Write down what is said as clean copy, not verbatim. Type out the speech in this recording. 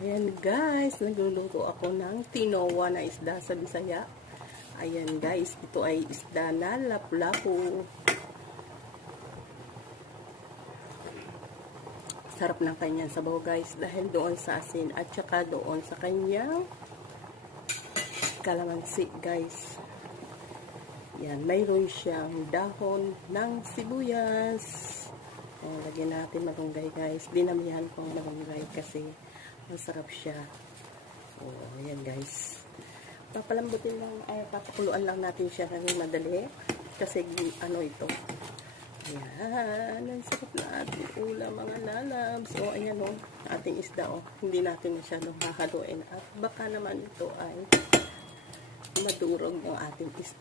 Ayan guys, nagluluto ako ng tinowa na isda sa Bisaya. Ayan guys, ito ay isda na lapu-lapu. Sarap ng kanyang sabaw guys dahil doon sa asin at saka doon sa kanyang kalamansi guys. Yan, mayroon siyang dahon ng sibuyas. Ayan, lagyan natin malunggay guys. Dinamihan ko ang malunggay kasi masarap siya. Ayan guys. Papalambutin lang, papakuluan lang natin siya ng madali. Kasi ano ito. Ayan, ang sarap na ating ulam mga lalabs. Ayan ating isda Hindi natin masyadong hahaluin. At baka naman ito ay madurog yung ating isda.